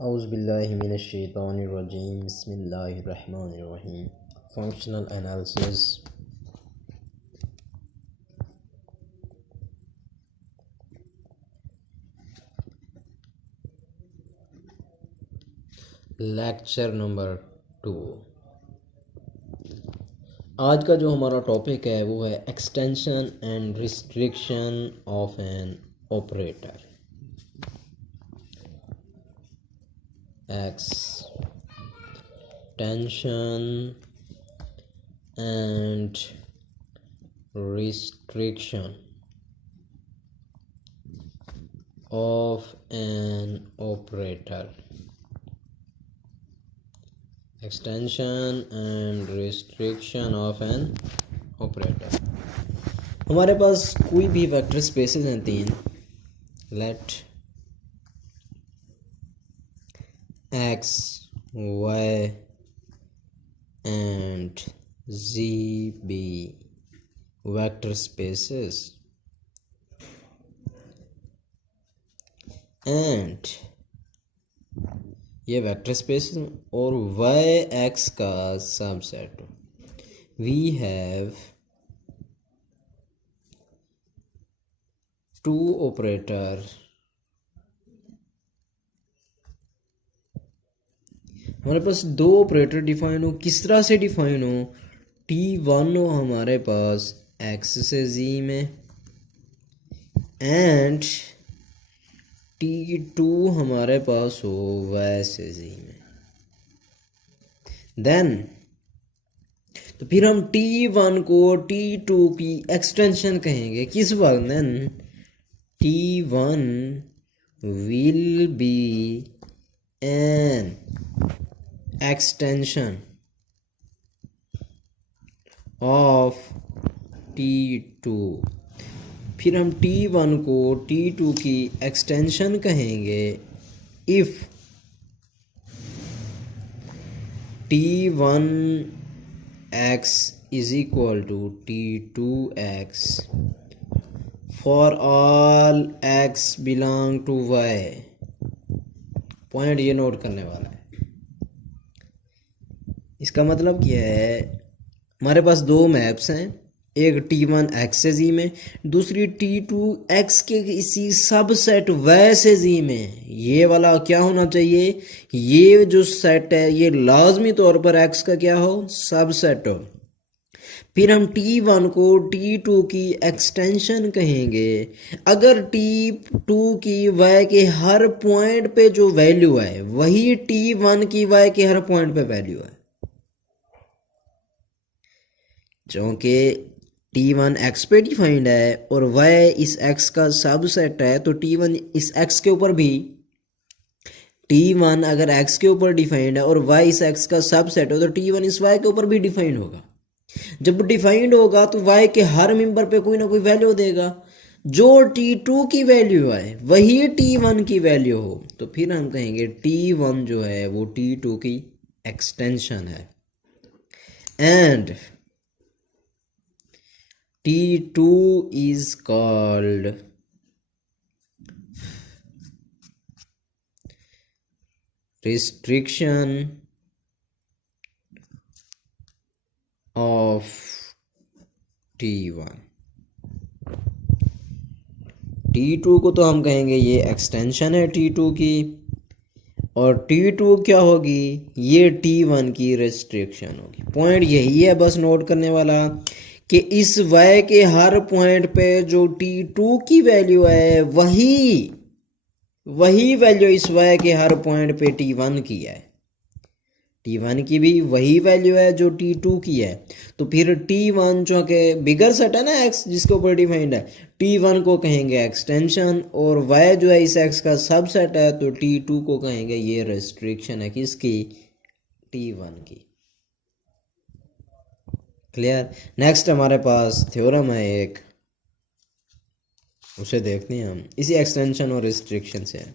औज़ुबिल्लाहिमिनश्शैतानिर्रजीम बिस्मिल्लाहिर्रहमानिर्रहीम। Functional analysis. Lecture number 2। आज का जो हमारा टॉपिक है वो है extension and restriction of an operator. Extension and restriction of an operator। extension and restriction of an operator। हमारे पास कोई भी वेक्टर स्पेसेस हैं तीन। Let x y and z be vector spaces and ये वेक्टर स्पेस और y x का subset. We have two operator. हमारे पास दो ऑपरेटर डिफाइन हो। किस तरह से डिफाइन हो? T1 हो हमारे पास x से z में एंड T2 हमारे पास हो y से z में। देन तो फिर हम T1 को T2 की एक्सटेंशन कहेंगे। किस वक्त? Then T1 will be an extension of T2। फिर हम T1 को T2 की एक्सटेंशन कहेंगे if T1x is equal to T2x for all x belong to y। Point ये नोट करने वाला है। इसका मतलब क्या है? हमारे पास दो मैप्स हैं, एक T1 x से z में, दूसरी T2 x के इसी सबसेट y से z में। ये वाला क्या होना चाहिए? ये जो सेट है ये लाजमी तौर पर x का क्या हो? सबसेट हो। फिर हम T1 को T2 की एक्सटेंशन कहेंगे अगर T2 की y के हर पॉइंट पे जो वैल्यू है वही T1 की y के हर पॉइंट पे वैल्यू है। क्योंकि T1 x पे डिफाइंड है और y इस x का सबसेट है, तो T1 इस x के ऊपर भी, T1 अगर x के ऊपर डिफाइंड है और y इस x का सबसेट हो तो T1 इस y के ऊपर भी डिफाइंड होगा। जब डिफाइंड होगा तो y के हर मेंबर पे कोई ना कोई वैल्यू देगा। जो T2 की वैल्यू है वही T1 की वैल्यू हो तो फिर हम कहेंगे T1 जो है वो T2 की एक्सटेंशन है and T2 is called restriction of T1। T2 को तो हम कहेंगे ये एक्सटेंशन है T2 की और T2 क्या होगी? ये T1 की रेस्ट्रिक्शन होगी। पॉइंट यही है बस नोट करने वाला कि इस y के हर पॉइंट पे जो T2 की वैल्यू है वही वैल्यू इस y के हर पॉइंट पे T1 की है। T1 की भी वही वैल्यू है जो T2 की है। तो फिर T1 जो कि बिगर सेट है ना x जिसके ऊपर डिफाइंड है, T1 को कहेंगे एक्सटेंशन और y जो है इस x का सबसेट है तो T2 को कहेंगे ये रेस्ट्रिक्शन है। किसकी? T1 की। क्लियर? नेक्स्ट हमारे पास थ्योरम है एक, उसे देखते हैं हम। इसी एक्सटेंशन और रिस्ट्रिक्शन से है।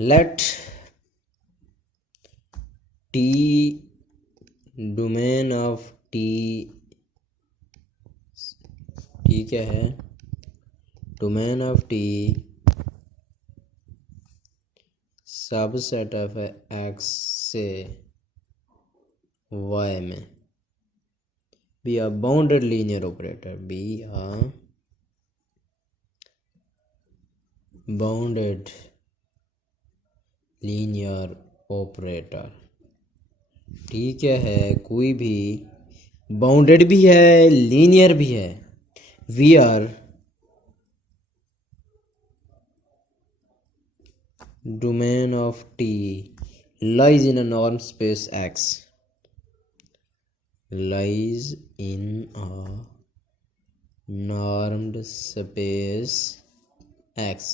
Let T domain of T, T क्या है, domain of T subset of X से वाई में be a bounded linear operator, be a bounded linear operator. ठीक है, कोई भी बाउंडेड भी है लीनियर भी है, we are domain of T lies in a norm space X, lies in a normed space X,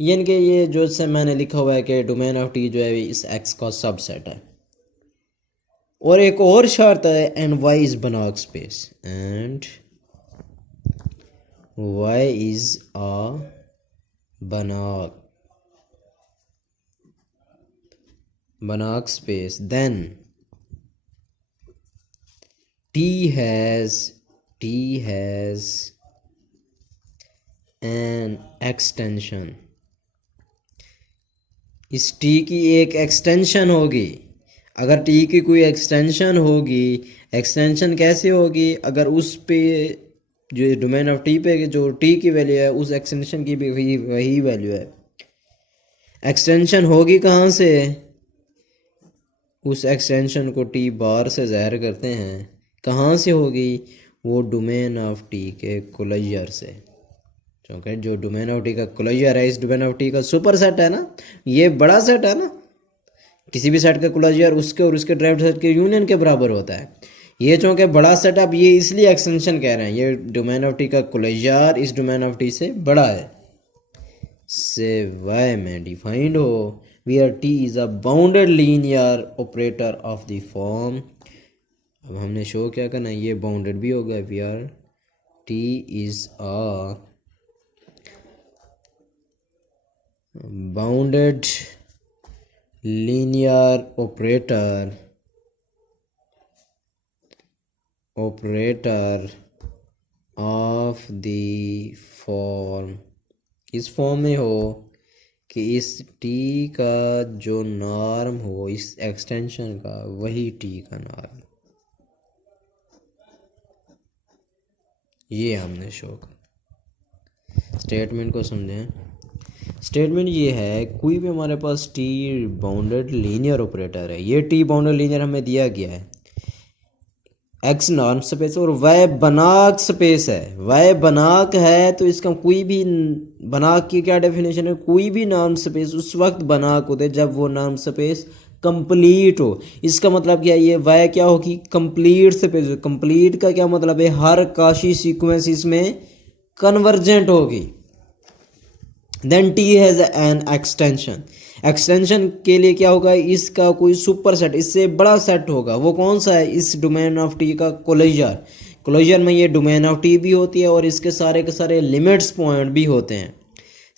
यानी कि ये जो से मैंने लिखा हुआ है कि डोमेन ऑफ टी जो है इस X का सबसेट है। और एक और शर्त है एंड Y इज बनाक space, and Y is a Banach space, then T has an extension, इस T की एक एक्सटेंशन होगी। अगर T की कोई एक्सटेंशन होगी, एक्सटेंशन कैसे होगी, अगर उस पे जो डोमेन ऑफ T पे जो T की वैल्यू है उस एक्सटेंशन की भी वही वैल्यू है। एक्सटेंशन होगी कहाँ से, उस एक्सटेंशन को टी बार से ज़ाहिर करते हैं, कहाँ से होगी, वो डोमेन ऑफ टी के क्लोजर से, क्योंकि जो डोमेन ऑफ टी का क्लोजर है इस डोमेन ऑफ टी का सुपर सेट है ना, ये बड़ा सेट है ना, किसी भी सेट का क्लोजर उसके और उसके ड्राइव सेट के यूनियन के बराबर होता है। ये चूँकि बड़ा सेट, अब ये इसलिए एक्सटेंशन कह रहे हैं, ये डोमेन ऑफ टी का क्लोजर इस डोमेन ऑफ टी से बड़ा है, से वाई में डिफाइंड हो where T is a bounded linear operator of the form। अब हमने शो क्या करना है, ये बाउंडेड भी होगा where T is a bounded linear operator of the form, इस फॉर्म में हो कि इस T का जो नॉर्म हो इस एक्सटेंशन का वही T का नॉर्म, ये हमने शो कर। स्टेटमेंट को समझें। स्टेटमेंट ये है, कोई भी हमारे पास T बाउंडेड लीनियर ऑपरेटर है, ये T बाउंडेड लीनियर हमें दिया गया है, X नॉर्म स्पेस और Y बनाक स्पेस है, Y बनाक है तो इसका कोई भी बनाक की क्या डेफिनेशन है, कोई भी नॉर्म स्पेस उस वक्त बनाक होते जब वो नॉर्म स्पेस कंप्लीट हो। इसका मतलब क्या है, ये Y क्या होगी, कंप्लीट स्पेस। कंप्लीट का क्या मतलब है, हर काशी सीक्वेंस इसमें कन्वर्जेंट होगी। Then T has an extension, extension के लिए क्या होगा, इसका कोई सुपर सेट इससे बड़ा सेट होगा, वो कौन सा है, इस डोमेन ऑफ टी का क्लोजर। क्लोजर में ये डोमेन ऑफ टी भी होती है और इसके सारे के सारे लिमिट्स पॉइंट भी होते हैं।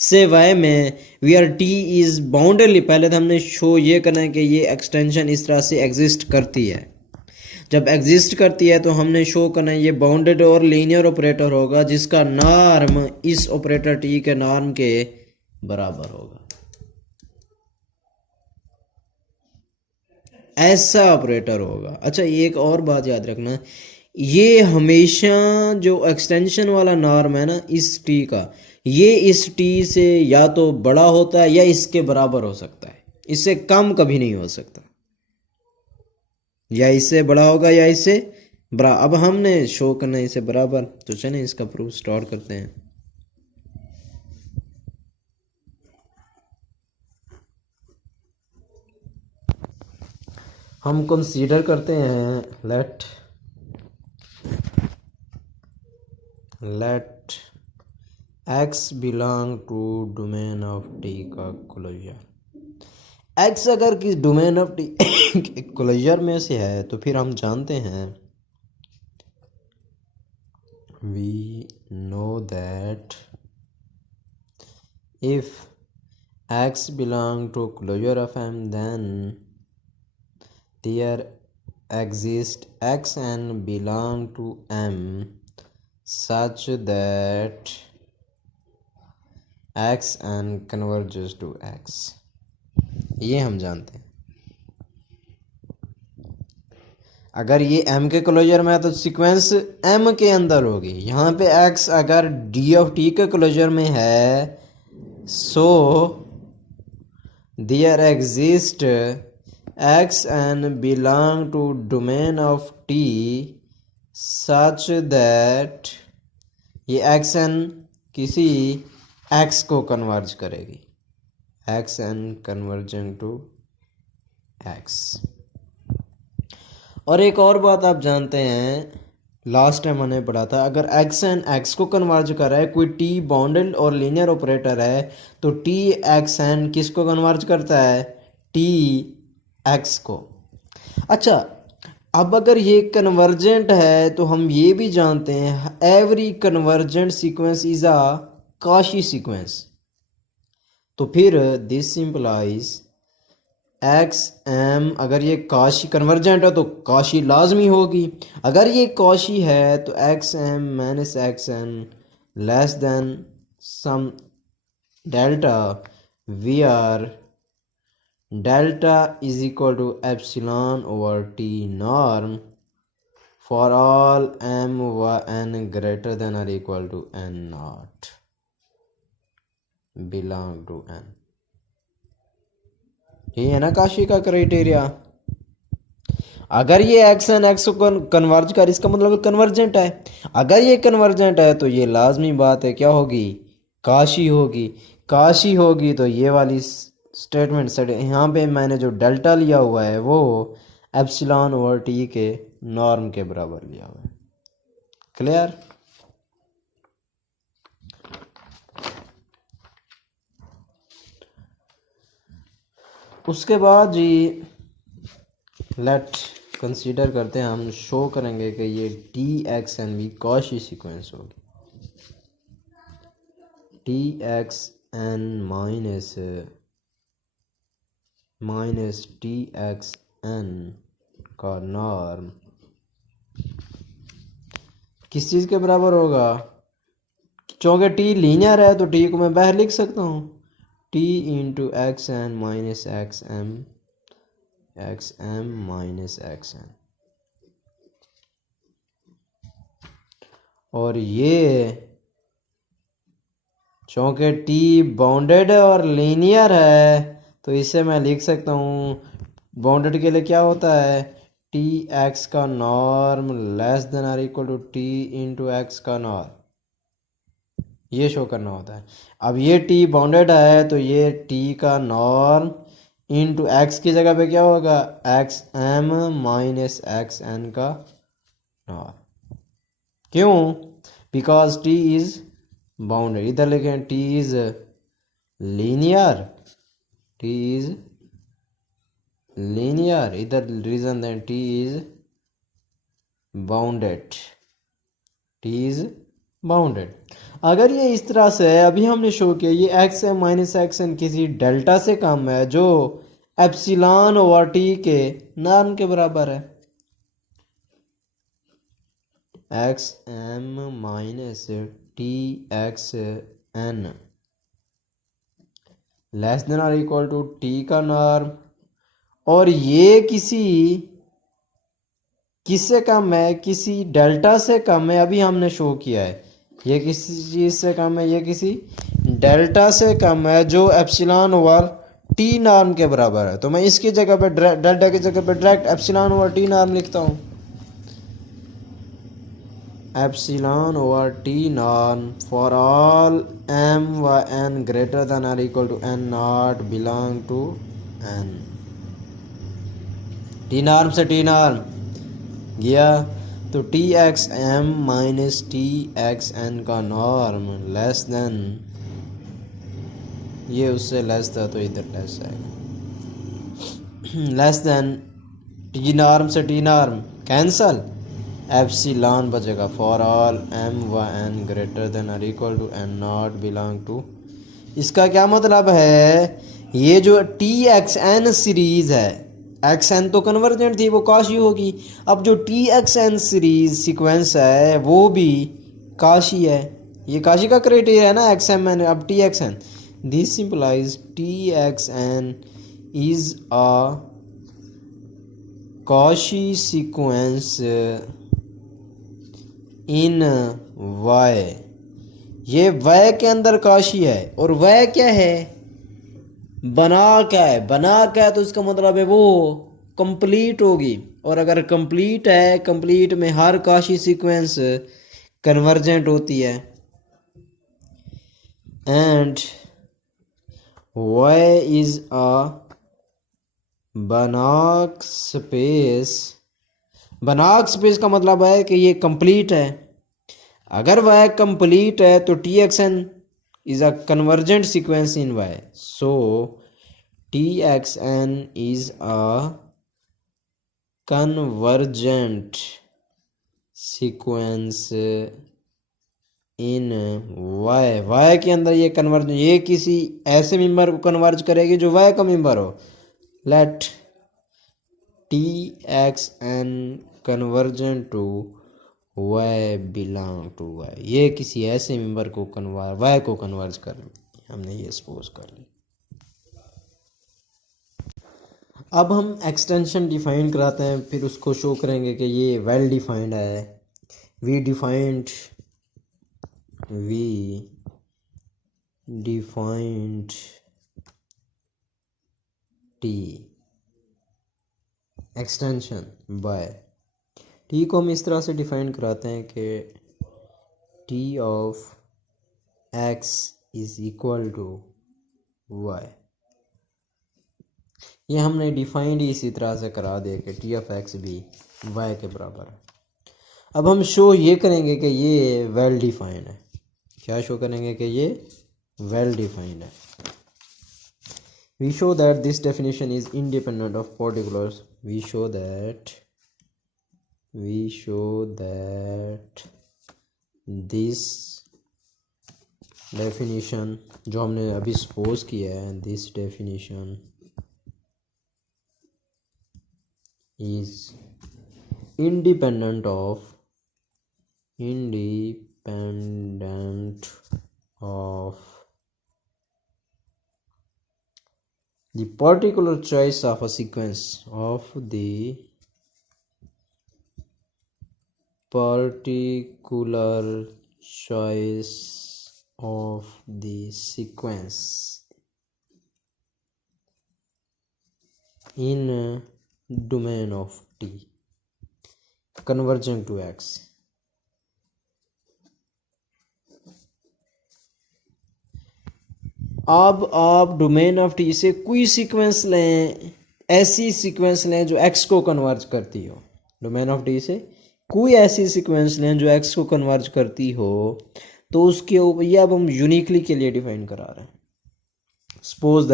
से वाई में वी आर टी इज़ बाउंडेडली, पहले तो हमने शो ये करना है कि ये एक्सटेंशन इस तरह से एग्जिस्ट करती है। जब एग्जिस्ट करती है तो हमने शो करना है ये बाउंडेड और लीनियर ऑपरेटर होगा जिसका नॉर्म इस ऑपरेटर टी के नॉर्म के बराबर होगा। ऐसा ऑपरेटर होगा। अच्छा, एक और बात याद रखना, ये हमेशा जो एक्सटेंशन वाला नॉर्म है ना इस टी का, ये इस टी से या तो बड़ा होता है या इसके बराबर हो सकता है, इससे कम कभी नहीं हो सकता, या इससे बड़ा होगा या इससे बड़ा। अब हमने शो करना है इसे बराबर, तो चलें इसका प्रूफ स्टार्ट करते हैं। हम कंसीडर करते हैं let x belong to domain of T का क्लोजर। x अगर किस डोमेन ऑफ टी के क्लोजर में से है तो फिर हम जानते हैं, we know that if x belong to closure of M, then there exist xn belong to M such that xn converges to x। ये हम जानते हैं। अगर ये m के क्लोजर में है तो सीक्वेंस m के अंदर होगी। यहाँ पे x अगर d ऑफ t के क्लोजर में है, so there exist xn belong to domain of t such that ये xn किसी x को कन्वर्ज करेगी, xn कन्वर्जिंग टू x। और एक और बात आप जानते हैं, लास्ट टाइम मैंने पढ़ा था, अगर xn x को कन्वर्ज कर रहा है, कोई t बाउंडेड और लीनियर ऑपरेटर है, तो t xn किसको कन्वर्ज करता है? t x को। अच्छा, अब अगर ये कन्वर्जेंट है तो हम ये भी जानते हैं every convergent sequence is a Cauchy sequence. तो फिर दिस इंप्लाइज एक्स एम, अगर ये काशी कन्वर्जेंट है तो काशी लाजमी होगी। अगर ये काशी है तो x m minus x n less than some delta where delta is equal to epsilon over T norm for all m व एन ग्रेटर देन और equal to n naught belong to N. ये है ना Cauchy का criteria. अगर ये x n x को converge कर, इसका मतलब कन्वर्जेंट है। अगर ये कन्वर्जेंट है तो ये लाजमी बात है क्या होगी? काशी होगी। काशी होगी तो ये वाली स्टेटमेंट सेट, यहाँ पे मैंने जो डेल्टा लिया हुआ है वो एप्सिलॉन ओवर टी के नॉर्म के बराबर लिया हुआ है। क्लियर? उसके बाद जी लेट कंसीडर करते हैं, हम शो करेंगे कि ये टी एक्स एन भी काशी सीक्वेंस होगी। T x n minus T x n का नॉर्म किस चीज़ के बराबर होगा? चूँकि टी लीनियर है तो टी को मैं बाहर लिख सकता हूँ, T into x n minus x m minus x n. और ये चूँकि टी बाउंडेड और लीनियर है तो इसे मैं लिख सकता हूँ, बाउंडेड के लिए क्या होता है? टी एक्स का नॉर्म लेस देन और equal to T into x का नॉर्म, ये शो करना होता है। अब ये टी बाउंडेड है तो ये टी का नॉर्म इंटू एक्स की जगह पे क्या होगा? X m minus x n का नॉर्म। क्यों? Because T is bounded. इधर लिखें T is linear, T is linear, इधर रीजन दें T is bounded, T is bounded. अगर ये इस तरह से है, अभी हमने शो किया ये x m minus x n किसी डेल्टा से कम है जो एप्सिलॉन ओवर टी के नॉर्म के बराबर है। X m minus T x n less than और इक्वल टू टी का नॉर्म, और ये किससे कम है? किसी डेल्टा से कम है। अभी हमने शो किया है ये किसी चीज़ से कम है, ये किसी डेल्टा से कम है जो एप्सिलॉन ओवर टी नॉर्म के बराबर है। तो मैं इसकी जगह पे डेल्टा की जगह पे direct epsilon over T norm लिखता हूँ। Epsilon over T norm for all m व एन ग्रेटर देन और equal to n naught belong to N. T norm से टी नॉर्म गया तो T x m minus T x n का norm less than, ये उससे less था तो इधर लेस आएगा, लेस देन टी नॉर्म से टी नॉर्म कैंसल, एप्सिलॉन बचेगा फॉर ऑल एम व एन ग्रेटर देन और equal to n naught belong to. इसका क्या मतलब है, ये जो टी एक्स एन सीरीज है, एक्स एन तो कन्वर्जेंट थी, वो काशी होगी। अब जो T x n series sequence है वो भी काशी है, ये काशी का क्राइटेरिया है ना, एक्स एम एन। अब T x n, this implies T x n is a Cauchy sequence in Y. ये वय के अंदर काशी है, और वय क्या है, बना क्या है, बना क्या है, तो इसका मतलब है वो कंप्लीट होगी। और अगर कंप्लीट है, कंप्लीट में हर काशी सीक्वेंस कन्वर्जेंट होती है। एंड वय इज अ बनाक स्पेस। बनाक स्पेस का मतलब है कि ये कंप्लीट है। अगर वह कंप्लीट है तो T x n is a convergent sequence in Y, so T x n is a convergent sequence in Y. Y के अंदर ये कन्वर्ज, ये किसी ऐसे मेंबर को कन्वर्ज करेगी जो वाई का मेंबर हो। Let T x n convergent to Y belong to Y, ये किसी ऐसे मेंबर को वाई को कन्वर्ज कर ली, हमने ये सपोज कर ली। अब हम एक्सटेंशन डिफाइन कराते हैं, फिर उसको शो करेंगे कि ये वेल डिफाइंड है। We defined T extension by, T को हम इस तरह से डिफाइन कराते हैं कि T of x is equal to Y. ये हमने डिफाइंड ही इसी तरह से करा दिया कि टी ऑफ एक्स भी वाई के बराबर है। अब हम शो ये करेंगे कि ये वेल डिफाइंड है। क्या शो करेंगे कि ये वेल डिफाइंड है। We show that this definition is independent of particulars. We show that this definition जो हमने अभी सपोज किया है, this definition is independent of the particular choice of a sequence in a domain of T converging to X। अब आप domain of T से कोई sequence लें, ऐसी सीक्वेंस लें जो एक्स को कन्वर्ज करती हो। डोमेन ऑफ टी से कोई ऐसी सीक्वेंस लें जो एक्स को कन्वर्ज करती हो, तो उसके ऊपर ये अब हम यूनिकली के लिए डिफाइन करा रहे हैं। Suppose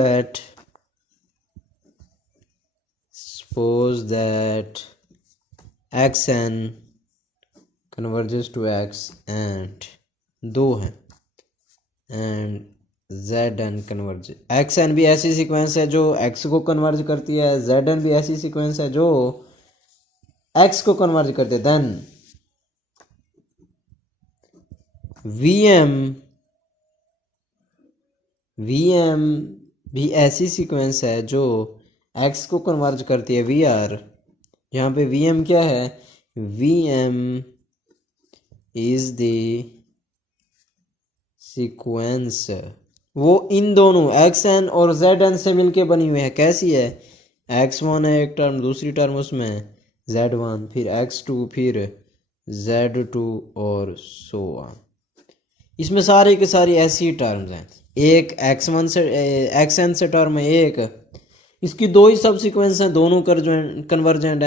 that x n converges to x and दो हैं, and z n converge. X n भी ऐसी सीक्वेंस है जो एक्स को कन्वर्ज करती है, जेड एन भी ऐसी सीक्वेंस है जो एक्स को कन्वर्ज करते हैं। देन वी एम भी ऐसी सीक्वेंस है जो एक्स को कन्वर्ज करती है। वी आर, यहाँ पे वी एम क्या है, v m is the sequence, वो इन दोनों एक्स एन और जेड एन से मिलके बनी हुई है। कैसी है, एक्स वन है एक टर्म, दूसरी टर्म उसमें जेड वन, फिर एक्स टू, फिर जेड टू और सो ऑन। इसमें सारी की सारी ऐसी टर्म्स हैं। एक एक्स वन से एक्स एन से टर्म है एक, इसकी दो ही सब सीक्वेंस हैं, दोनों कन्वर्जेंट है।